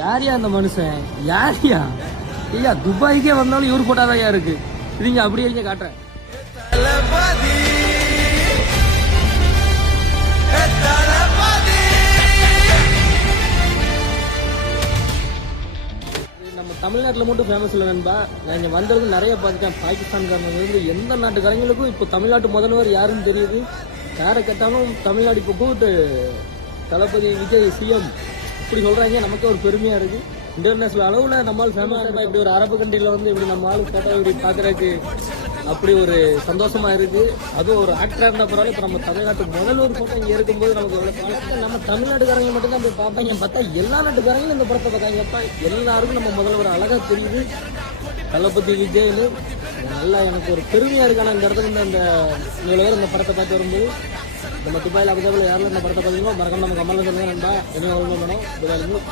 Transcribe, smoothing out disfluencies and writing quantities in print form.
யாரியா அந்த மனுஷன்? யாரியா? ஐயா துபாய்க்கே வந்தாலும் இவர் போட்டாதான் இருக்கு. இதுங்க அப்படியே இங்க காட்டுறேன். நம்ம தமிழ்நாட்டில் மட்டும் ஃபேமஸ் இல்லை நண்பா. நான் இங்கே வந்ததுக்கு நிறைய பார்த்துட்டேன். பாகிஸ்தான்காரங்க எந்த நாட்டுக்காரங்களுக்கும் இப்போ தமிழ்நாட்டு முதல்வர் யாருன்னு தெரியுது. யாரை கேட்டாலும் தமிழ்நாடு இப்போ கூப்பிட்டு தளபதி விஜய் சிஎம் இப்படி சொல்கிறாங்க. நமக்கு ஒரு பெருமையாக இருக்குது. இன்டர்நேஷனல் அளவில் நம்மளால் ஃபேமஸ் ஆகிட்டா இப்படி ஒரு அரபு கண்ட்ரியில் வந்து இப்படி நம்ம ஆளு கேட்டால் இப்படி பார்க்குறதுக்கு அப்படி ஒரு சந்தோஷமாக இருக்குது. அதுவும் ஒரு ஆக்டராக இருந்த பரவாயில்ல. இப்போ நம்ம தமிழ்நாட்டுக்கு முதல்வர் போட்டோ இங்கே இருக்கும்போது நமக்கு எவ்வளோ நம்ம தமிழ்நாட்டுக்காரங்க மட்டும்தான் போய் பார்ப்பாங்க. பார்த்தா எல்லா நாட்டுக்காரங்களும் இந்த படத்தை பார்த்தாங்க. அப்போ எல்லாருக்கும் நம்ம முதல்வர் அழகாக தெரியுது தளபதி விஜய்னு. நல்லா எனக்கு ஒரு பெருமையாக இருக்கு. ஆனால் இந்த இடத்துல இந்த இவ்வளோ பேர் இந்த படத்தை பார்த்து வரும்போது நம்ம துபாயில் அபுதாபியில் யாரும் இந்த படத்தை பார்த்தீங்கன்னா மறக்காம நம்ம கமலில் சொல்லுங்க நண்பா. என்ன வேணும்